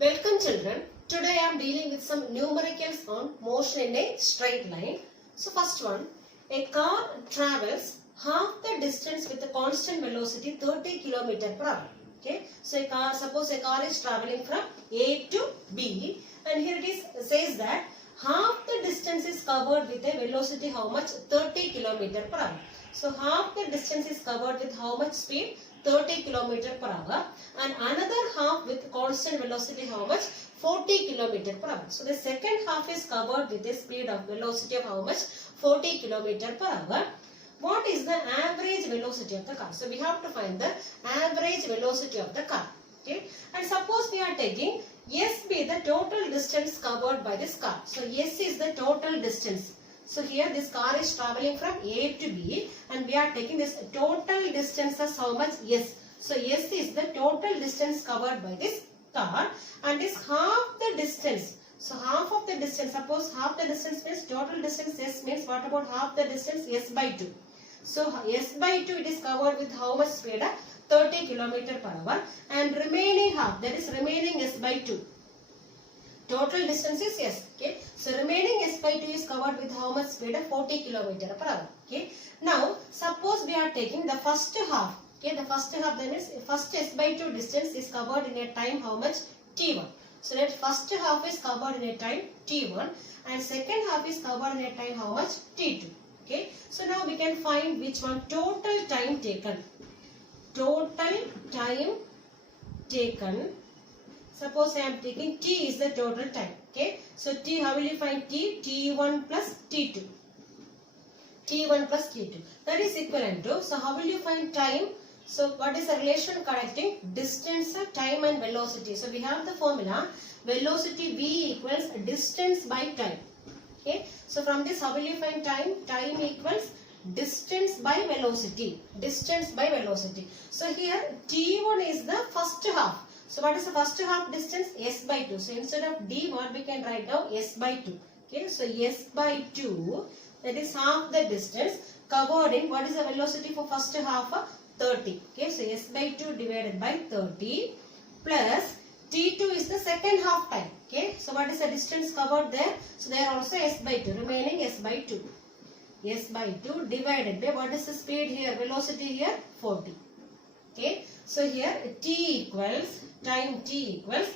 Welcome children. Today I am dealing with some numericals on motion in a straight line. So first one, a car travels half the distance with a constant velocity 30 km per hour. Okay, so suppose a car is traveling from A to B, and here it says that half the distance is covered with a velocity how much? 30 km per hour. So half the distance is covered with how much speed? 30 km per hour, and another half with constant velocity how much? 40 km per hour. So the second half is covered with a speed of velocity of how much? 40 km per hour. What is the average velocity of the car? So we have to find the average velocity of the car. Okay, and suppose we are taking S be the total distance covered by this car. So S is the total distance. So here this car is traveling from A to B, and we are taking this total distance as how much? S. So S is the total distance covered by this car, and is half the distance. So half of the distance, suppose half the distance means total distance S means what about half the distance? S by 2. So S by 2 it is covered with how much speed? 30 km per hour, and remaining half, that is remaining S by 2. Total distance is S. Okay. So remaining S by 2 is covered with how much speed? 40 km per hour. Okay. Now suppose we are taking the first half. Okay. The first half, that means first S by 2 distance is covered in a time how much? T1. So that first half is covered in a time T1, and second half is covered in a time how much? T2. Okay. So now we can find which one? Total time taken. Total time taken. Suppose I am taking T is the total time. Okay. So T, how will you find T? T1 plus T2. T1 plus T2. That is equivalent to. So how will you find time? So what is the relation connecting distance, time and velocity? So we have the formula velocity V equals distance by time. Okay. So from this how will you find time? Time equals distance by velocity. Distance by velocity. So here T1 is the first half. So what is the first half distance? S by 2. So instead of D, what we can write down? S by 2. Okay. So S by 2, that is half the distance covered in, what is the velocity for first half? 30. Okay. So S by 2 divided by 30 plus T2 is the second half time. Okay. So what is the distance covered there? So there also S by 2, remaining S by 2. S by 2 divided by, what is the speed here? Velocity here? 40. Okay. So here T equals, time T equals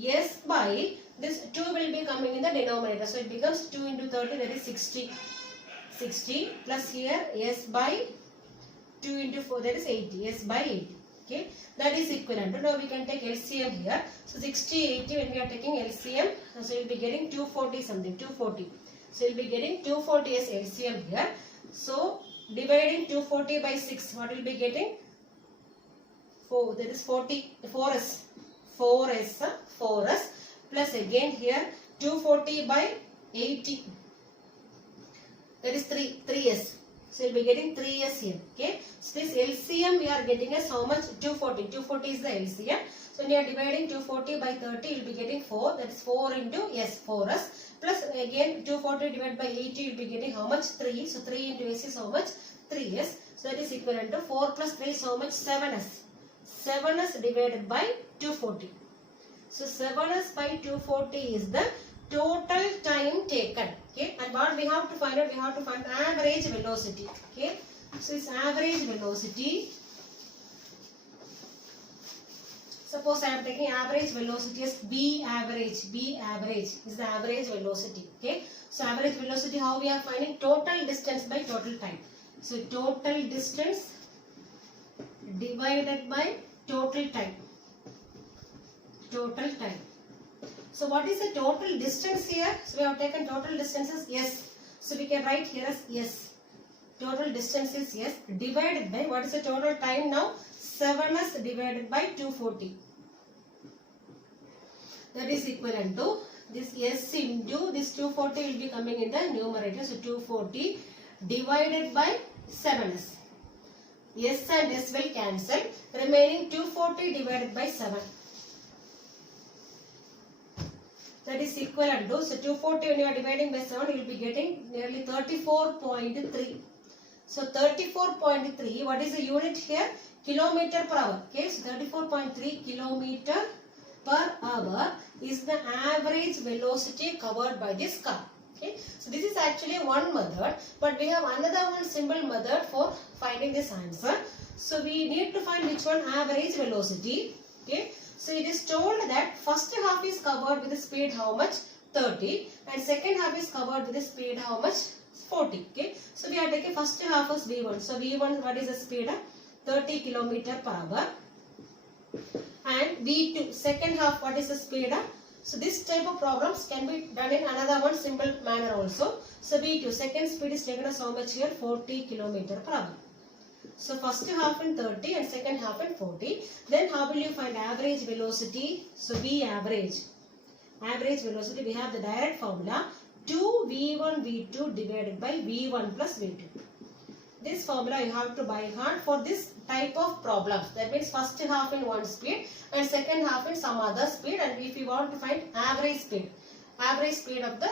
S by, this 2 will be coming in the denominator. So it becomes 2 into 30, that is 60. 60 plus here S by 2 into 4, that is 80. S by 80. Okay. That is equivalent to, now we can take LCM here. So 60, 80 when we are taking LCM, so you will be getting 240 something, 240. So you will be getting 240 as LCM here. So dividing 240 by 6, what will be getting? 4, that is 40, 4s, 4s plus again here 240 by 80, that is 3s. So you will be getting 3s here. Okay. So this LCM we are getting as how much? 240. 240 is the LCM. So when you are dividing 240 by 30, you will be getting 4, that is 4 into S, 4s, plus again 240 divided by 80, you will be getting how much? 3. So 3 into S is how much? 3s. So that is equivalent to 4 plus 3 is how much? 7s. 7s divided by 240. So 7s by 240 is the total time taken. Okay. And what we have to find out? We have to find average velocity. Okay. So it's average velocity. Suppose I am taking average velocity as B average. B average is the average velocity. Okay. So average velocity, how we are finding? Total distance by total time. So total distance divided by total time. Total time. So what is the total distance here? So we have taken total distance as S. So we can write here as S. Total distance is S divided by, what is the total time now? 7s divided by 240. That is equivalent to this S into this 240 will be coming in the numerator. So 240 divided by 7s. S and S will cancel. Remaining 240 divided by 7. That is equivalent to, so 240 when you are dividing by 7, you will be getting nearly 34.3. So 34.3, what is the unit here? Kilometer per hour. Okay, so 34.3 kilometer per hour is the average velocity covered by this car. Okay, so this is actually one method, but we have another one simple method for finding this answer. So we need to find which one average velocity. Okay, so it is told that first half is covered with the speed how much? 30, and second half is covered with the speed how much? 40. Okay, so we are taking first half as V1. So V1, what is the speed? 30 km per hour. And V2, second half, what is the speed? So this type of problems can be done in another one simple manner also. So V2, second speed is taken as how much here? 40 km per hour. So first half in 30 and second half in 40. Then how will you find average velocity? So V average. Average velocity, we have the direct formula 2V1 V2 divided by V1 plus V2. This formula you have to by heart for this type of problems. That means first half in one speed and second half in some other speed, and if you want to find average speed of the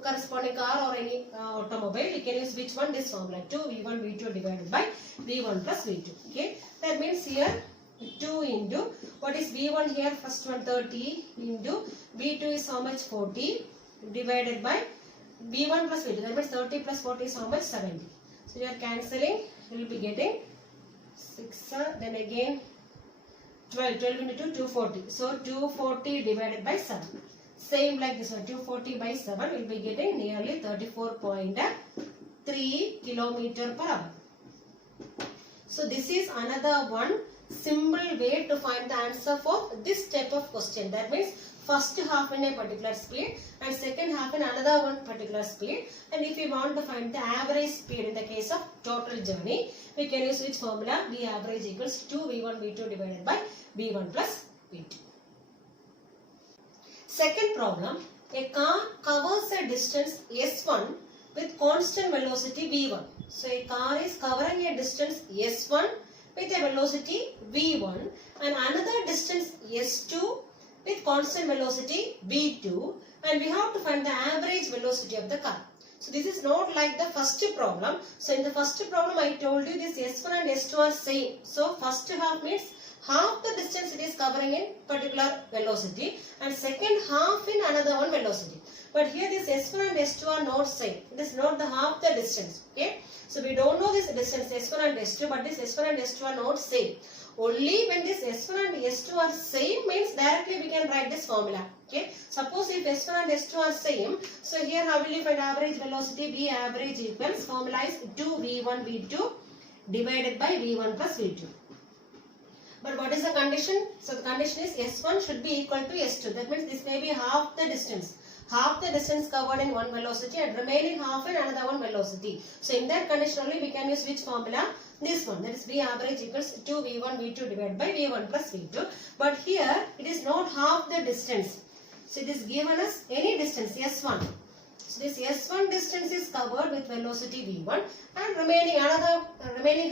corresponding car or any automobile, you can use which one? This formula 2V1 V2 divided by V1 plus V2. Okay, that means here 2 into, what is V1 here? First one 30 into V2 is how much? 40 divided by V1 plus V2. That means 30 plus 40 is how much? 70. So you are cancelling, you will be getting 6, then again 12 into 2, 240. So 240 divided by 7. Same like this one, 240 by 7 will be getting nearly 34.3 km per hour. So this is another one simple way to find the answer for this type of question. That means first half in a particular speed and second half in another one particular speed. And if we want to find the average speed in the case of total journey, we can use which formula? V average equals 2V1 V2 divided by V1 plus V2. Second problem, a car covers a distance S1 with constant velocity V1. So a car is covering a distance S1 with a velocity V1 and another distance S2 with constant velocity V2, and we have to find the average velocity of the car. So this is not like the first problem. So in the first problem I told you this S1 and S2 are same. So first half means half the distance it is covering in particular velocity and second half in another one velocity. But here this S1 and S2 are not same. It is not the half the distance. Okay. So we don't know this distance S1 and S2, but this S1 and S2 are not same. Only when this S1 and S2 are same means directly we can write this formula. Okay. Suppose if S1 and S2 are same, so here how will you find average velocity? V average equals, formula is 2V1 V2 divided by V1 plus V2. But what is the condition? So the condition is S1 should be equal to S2. That means this may be half the distance. Half the distance covered in one velocity and remaining half in another one velocity. So in that condition only we can use which formula? This one, that is V average equals 2V1 V2 divided by V1 plus V2. But here it is not half the distance. So it is given us any distance S1. So this S1 distance is covered with velocity V1 and remaining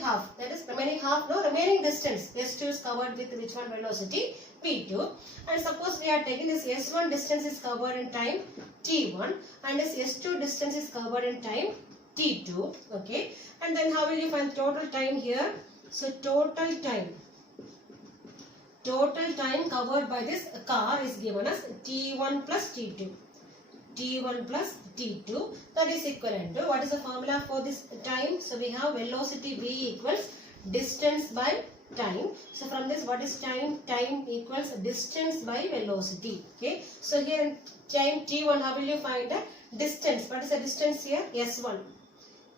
half, that is remaining distance S2 is covered with which one? Velocity V2. And suppose we are taking this S1 distance is covered in time T1 and this S2 distance is covered in time T2. Okay, and then how will you find total time here? So total time covered by this car is given as T1 plus T2. T1 plus T2, that is equivalent to, what is the formula for this time? So we have velocity V equals distance by time. So from this, what is time? Time equals distance by velocity. Okay. So here in time T1, how will you find the distance? What is the distance here? S1.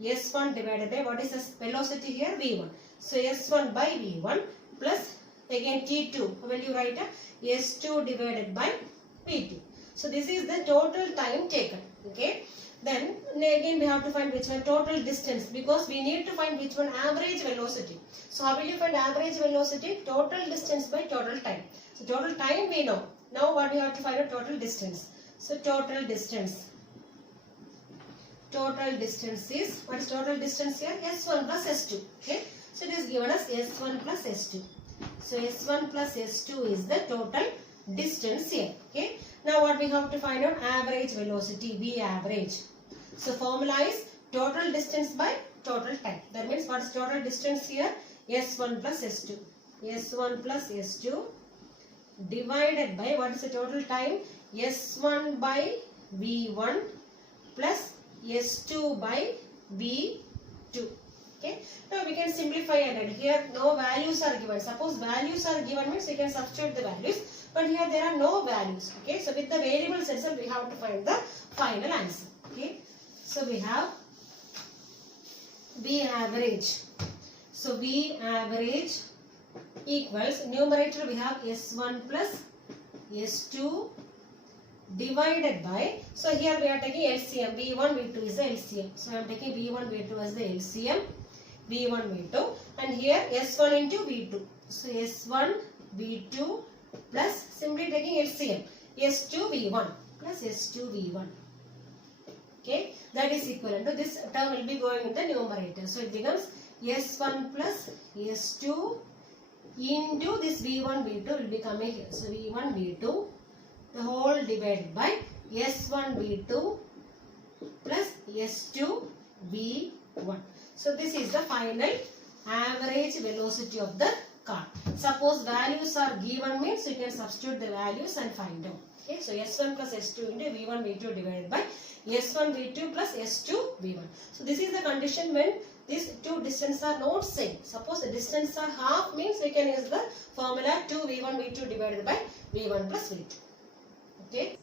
S1 divided by, what is the velocity here? V1. So S1 by V1 plus again T2. How will you write? S2 divided by V2. So this is the total time taken. Okay. Then again we have to find which one? Total distance, because we need to find which one? Average velocity. So how will you find average velocity? Total distance by total time. So total time we know. Now what we have to find? A total distance. So total distance. Total distance is, what is total distance here? S1 plus S2. Okay. So it is given as S1 plus S2. So S1 plus S2 is the total distance here. Okay. Now what we have to find out? Average velocity, V average. So formula is total distance by total time. That means what is total distance here? S1 plus S2. S1 plus S2 divided by, what is the total time? S1 by V1 plus S2 by V2. Okay. Now we can simplify and add. Here no values are given. Suppose values are given means we can substitute the values. But here there are no values. Okay. So with the variables itself we have to find the final answer. Okay. So we have V average. So V average equals, numerator we have S1 plus S2 divided by, so here we are taking LCM, V1, V2 is the LCM. So I am taking V1, V2 as the LCM, V1, V2, and here S1 into V2. So S1, V2 plus, simply taking LCM, S2, V1 plus S2, V1. Okay, that is equivalent to, this term will be going in the numerator. So it becomes S1 plus S2 into this V1, V2 will be coming here. So V1, V2, the whole divided by S1, V2 plus S2, V1. So this is the final average velocity of the car. Suppose values are given means you can substitute the values and find out. Okay, so S1 plus S2 into V1, V2 divided by S1, V2 plus S2, V1. So this is the condition when these two distances are not same. Suppose the distance are half means we can use the formula 2V1, V2 divided by V1 plus V2. Okay.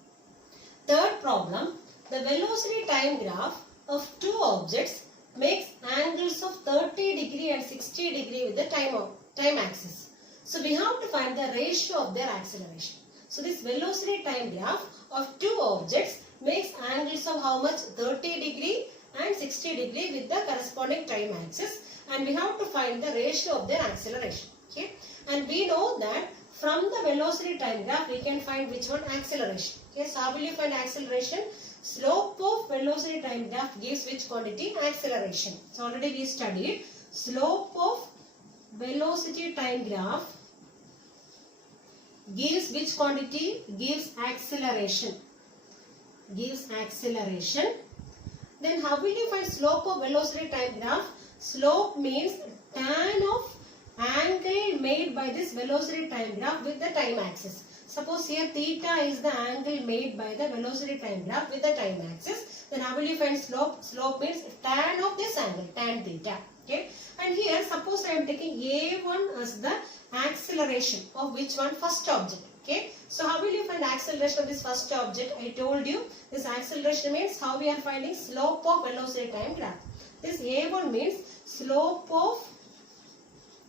Third problem, the velocity time graph of two objects makes angles of 30 degree and 60 degree with the time axis. So we have to find the ratio of their acceleration. So this velocity time graph of two objects makes angles of how much? 30 degree and 60 degree with the corresponding time axis, and we have to find the ratio of their acceleration. Okay, and we know that from the velocity time graph we can find which one? Acceleration. Okay, so how will you find acceleration? Slope of velocity time graph gives which quantity? Acceleration. So already we studied slope of velocity time graph gives which quantity? Gives acceleration. Gives acceleration. Then how will you find slope of velocity time graph? Slope means tan of angle made by this velocity time graph with the time axis. Suppose here theta is the angle made by the velocity time graph with the time axis. Then how will you find slope? Slope means tan of this angle, tan theta. Okay. And here suppose I am taking A1 as the acceleration of which one? First object. Okay. So how will you find acceleration of this first object? I told you this acceleration means how we are finding slope of velocity time graph. This A1 means slope of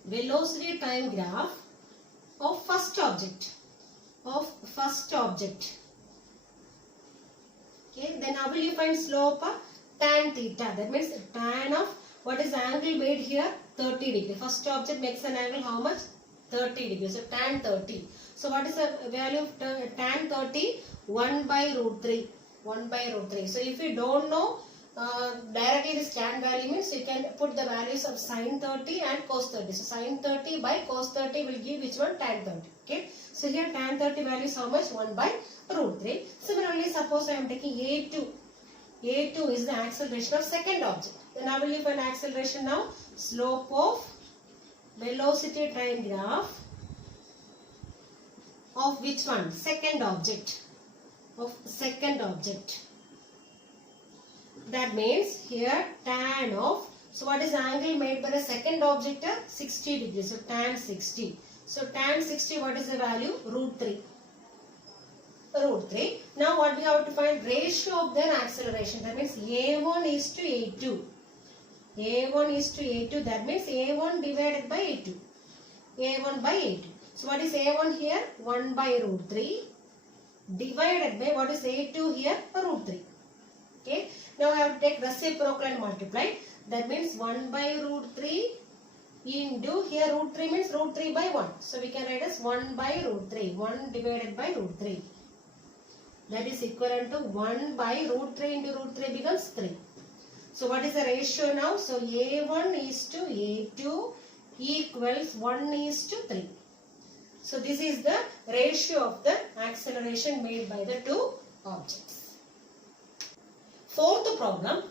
velocity time graph of first object. Of first object. Okay. Then how will you find slope of tan theta? That means tan of what is the angle made here? 30 degree. First object makes an angle how much? 30 degrees. So tan 30. So what is the value of tan 30? 1 by root 3. 1 by root 3. So if you don't know directly this tan value means you can put the values of sin 30 and cos 30. So sin 30 by cos 30 will give which one? Tan 30. Okay. So here tan 30 value is how much? 1 by root 3. Similarly, suppose I am taking A2. A2 is the acceleration of second object. Then how will you find acceleration now? Slope of velocity time graph of which one? Second object. Of second object. That means here tan of, so what is the angle made by the second object? 60 degrees. So tan 60. So tan 60, what is the value? Root 3. Root 3. Now what we have to find? Ratio of their acceleration. That means A1 is to A2. A1 is to A2. That means A1 divided by A2. A1 by A2. So what is A1 here? 1 by root 3 divided by what is A2 here? Root 3. Okay. Now I have to take reciprocal and multiply. That means 1 by root 3 into, here root 3 means root 3 by 1. So we can write as 1 by root 3. 1 divided by root 3. That is equivalent to 1 by root 3 into root 3 becomes 3. So what is the ratio now? So A1 is to A2 equals 1 is to 3. So this is the ratio of the acceleration made by the two objects. Fourth problem.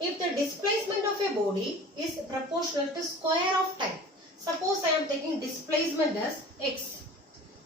If the displacement of a body is proportional to square of time. Suppose I am taking displacement as x.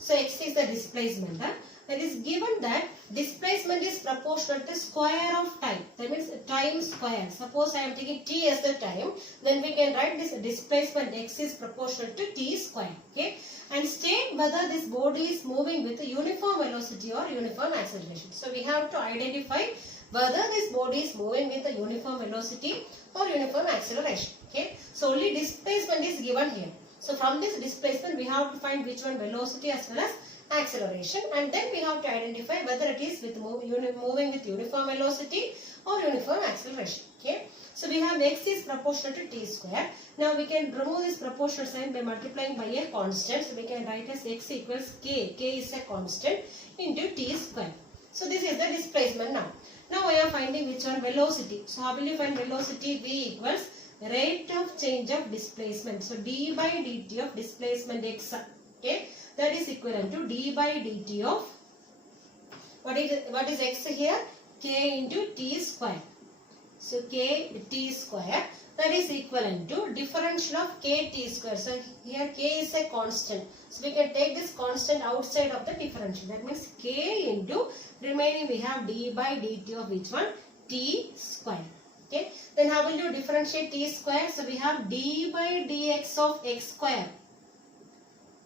So x is the displacement. That is given that displacement is proportional to square of time. That means time square. Suppose I am taking t as the time, then we can write this displacement x is proportional to t square. Okay, and state whether this body is moving with a uniform velocity or uniform acceleration. So we have to identify whether this body is moving with a uniform velocity or uniform acceleration. Okay, so only displacement is given here. So from this displacement we have to find which one velocity as well as acceleration, and then we have to identify whether it is with moving with uniform velocity or uniform acceleration. Okay, so we have x is proportional to t square. Now we can remove this proportional sign by multiplying by a constant. So we can write as x equals k. K is a constant into t square. So this is the displacement now. Now we are finding which one velocity. So how will you find velocity? V equals rate of change of displacement. So d by dt of displacement x. Okay, that is equivalent to d by dt of what is x here? K into t square. So k t square, that is equivalent to differential of k t square. So here k is a constant. So we can take this constant outside of the differential. That means k into remaining we have d by dt of which one? T square. Okay. Then how will you differentiate t square? So we have d by dx of x square.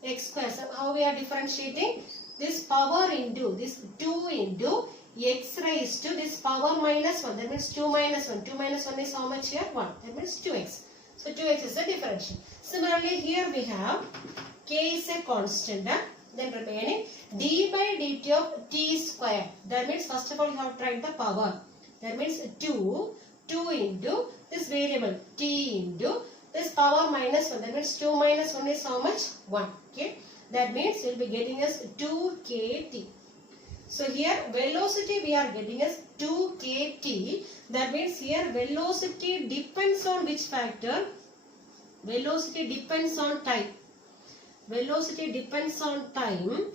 X square. So how we are differentiating? This power into this 2 into x raised to this power minus 1. That means 2 minus 1. 2 minus 1 is how much here? 1. That means 2x. So 2x is the differential. Similarly here we have k is a constant. Then remaining d by dt of t square. That means first of all you have to write the power. That means 2 into this variable t into this power minus 1. That means 2 minus 1 is how much? 1. Okay. That means we will be getting us 2kt. So here velocity we are getting as 2kt. That means here velocity depends on which factor? Velocity depends on time. Velocity depends on time.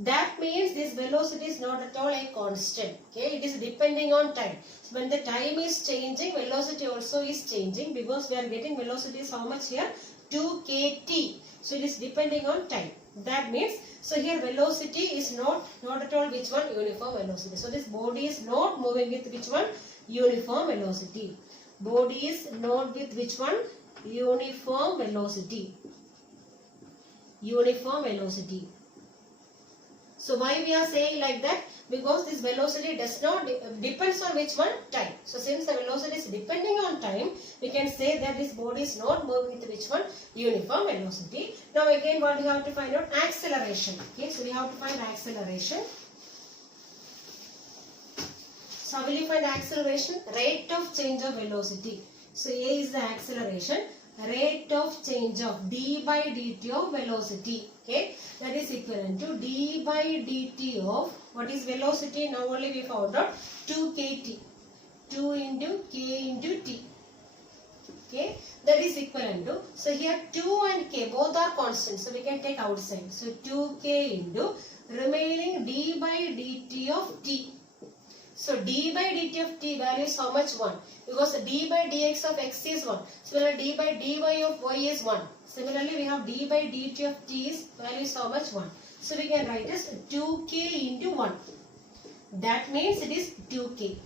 That means this velocity is not at all a constant. Okay, it is depending on time. So when the time is changing, velocity also is changing, because we are getting velocity is how much here? 2kt. So it is depending on time. That means, so here velocity is not at all which one? Uniform velocity. So this body is not moving with which one? Uniform velocity. Body is not with which one? Uniform velocity. Uniform velocity. So why we are saying like that? Because this velocity does not depends on which one? Time. So since the velocity is depending on time, we can say that this body is not moving with which one? Uniform velocity. Now again what we have to find out? Acceleration. Okay, so we have to find acceleration. So how will you find acceleration? Rate of change of velocity. So A is the acceleration. Rate of change of d by dt of velocity. Okay, that is equivalent to d by dt of what is velocity? Now only we found out 2kt. 2 into k into t. Okay, that is equivalent to, so here 2 and k both are constant, so we can take outside. So 2k into remaining d by dt of t. So d by dt of t value is how much? 1. Because d by dx of x is 1. Similarly, d by dy of y is 1. Similarly, we have d by dt of t is value is how much? 1. So we can write as 2k into 1. That means it is 2k.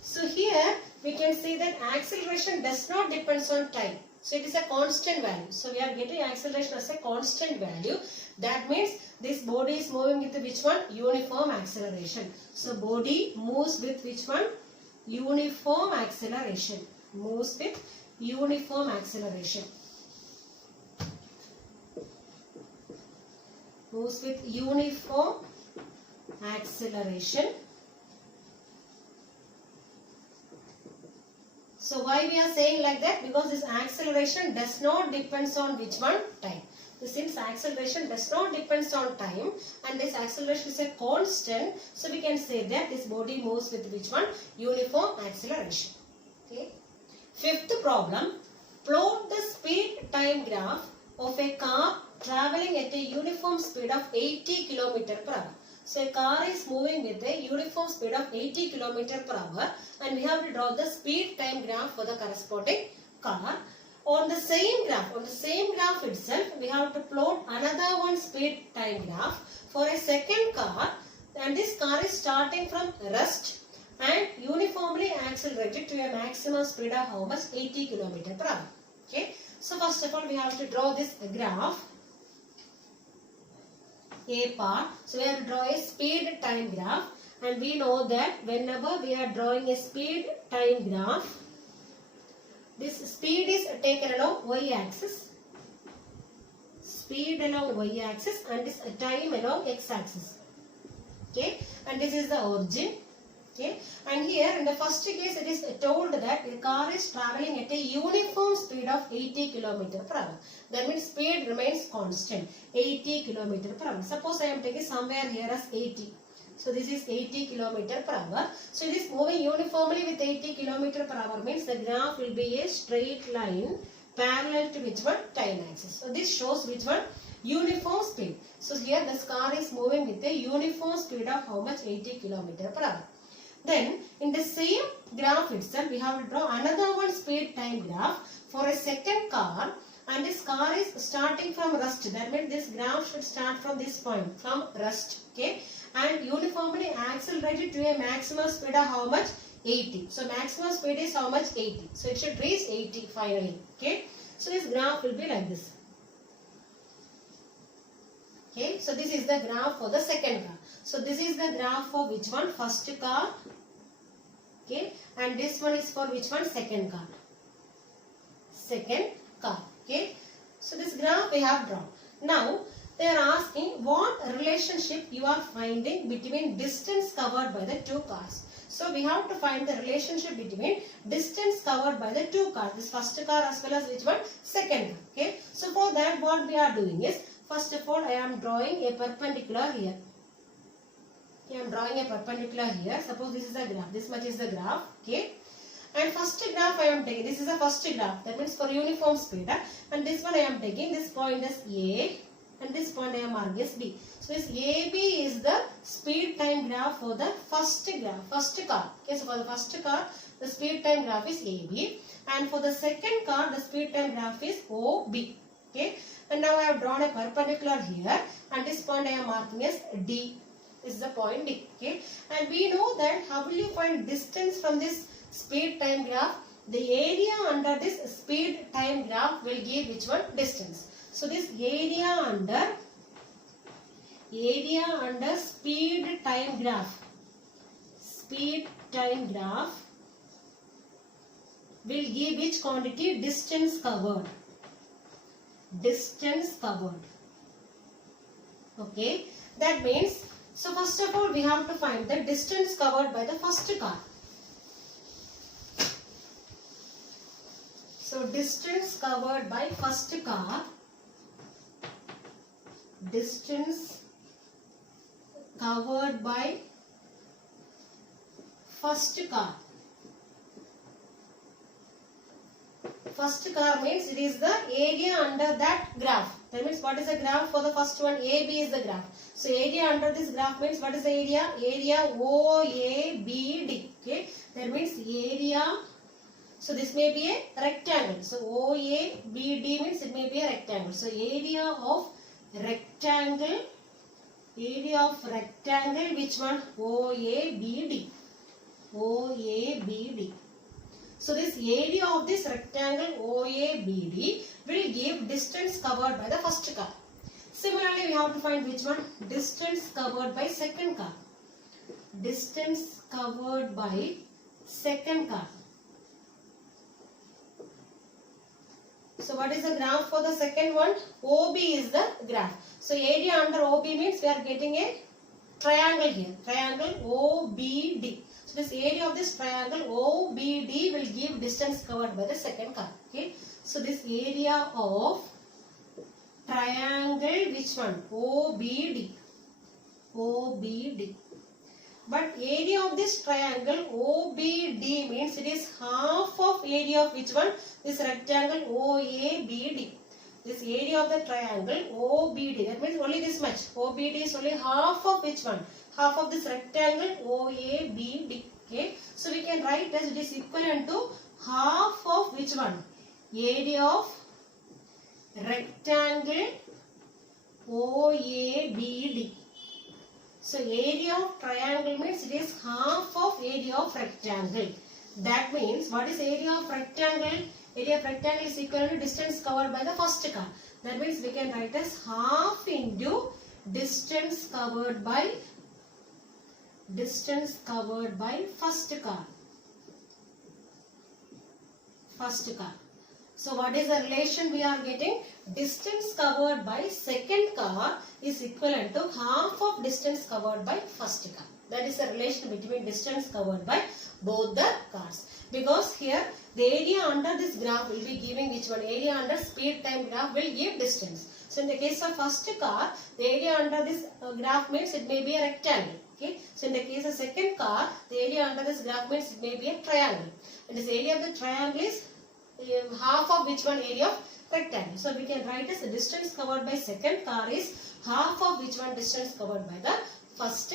So here we can see that acceleration does not depend on time. So it is a constant value. So we are getting acceleration as a constant value. That means this body is moving with which one? Uniform acceleration. So body moves with which one? Uniform acceleration. Moves with uniform acceleration. Moves with uniform acceleration. So why we are saying like that? Because this acceleration does not depends on which one? Time. So since acceleration does not depends on time and this acceleration is a constant, so we can say that this body moves with which one? Uniform acceleration. Okay. Fifth problem. Plot the speed time graph of a car traveling at a uniform speed of 80 km per hour. So a car is moving with a uniform speed of 80 km per hour and we have to draw the speed time graph for the corresponding car. On the same graph itself, we have to plot another one speed time graph for a second car, and this car is starting from rest and uniformly accelerated to a maximum speed of how much? 80 km per hour. Okay. So first of all, we have to draw this graph, A part. So we have to draw a speed time graph, and we know that whenever we are drawing a speed time graph, this speed is taken along y-axis, speed along y-axis, and this time along x-axis. Okay, and this is the origin. Okay, and here in the first case it is told that the car is traveling at a uniform speed of 80 km per hour. That means speed remains constant, 80 km per hour. Suppose I am taking somewhere here as 80. So this is 80 km per hour. So it is moving uniformly with 80 km per hour, means the graph will be a straight line parallel to which one? Time axis. So this shows which one? Uniform speed. So here the car is moving with a uniform speed of how much? 80 km per hour. Then in the same graph itself, we have to draw another one speed time graph for a second car, and this car is starting from rest. That means this graph should start from this point, from rest. Okay, and uniformly accelerated to a maximum speed of how much? 80. So maximum speed is how much? 80. So it should reach 80 finally. Okay, so this graph will be like this. Okay, so this is the graph for the second car. So this is the graph for which one? First car. Okay, and this one is for which one? Second car. Second car. Okay, so this graph we have drawn. Now they are asking what relationship you are finding between distance covered by the two cars. So we have to find the relationship between distance covered by the two cars. This first car as well as which one? Second car. Okay, so for that what we are doing is, first of all, I am drawing a perpendicular here. Okay, I am drawing a perpendicular here. Suppose this is the graph. This much is the graph. Okay. And first graph I am taking. This is the first graph. That means for uniform speed. And this one I am taking. This point is A. And this point I am marking as B. So this AB is the speed time graph for the first graph. First car. Okay. So for the first car, the speed time graph is AB. And for the second car, the speed time graph is OB. Okay. And now I have drawn a perpendicular here, and this point I am marking as D. This is the point D. Okay, and we know that how will you find distance from this speed time graph? The area under this speed time graph will give which one? Distance. So this area under speed time graph will give which quantity? Distance covered. Distance covered. Okay, that means, so first of all we have to find the distance covered by the first car. So distance covered by first car, distance covered by first car. First car means it is the area under that graph. That means what is the graph for the first one? AB is the graph. So area under this graph means what is the area? Area OABD. Okay. That means area. So this may be a rectangle. So OABD means it may be a rectangle. So area of rectangle. Which one? OABD. OABD. So this area of this rectangle OABD will give distance covered by the first car. Similarly, we have to find which one? Distance covered by second car. Distance covered by second car. So what is the graph for the second one? OB is the graph. So area under OB means we are getting a triangle here. Triangle OBD. So this area of this triangle OBD will give distance covered by the second car. Okay. So this area of triangle, which one? OBD. OBD. But area of this triangle OBD means it is half of area of which one? This rectangle OABD. This area of the triangle OBD. That means only this much. OBD is only half of which one? Half of this rectangle OABD. Okay. So we can write as it is equivalent to half of which one? area of rectangle OABD. So area of triangle means it is half of area of rectangle. That means what is area of rectangle? Area of rectangle is equal to distance covered by the first car. That means we can write as half into distance covered by first car. So what is the relation we are getting? Distance covered by second car is equivalent to half of distance covered by first car. That is the relation between distance covered by both the cars. Because here the area under this graph will be giving which one? Area under speed time graph will give distance. So in the case of first car, the area under this graph means it may be a rectangle. Okay. So in the case of second car, the area under this graph means it may be a triangle. And this area of the triangle is half of which one? Area of rectangle. So we can write as the distance covered by second car is half of which one? Distance covered by the first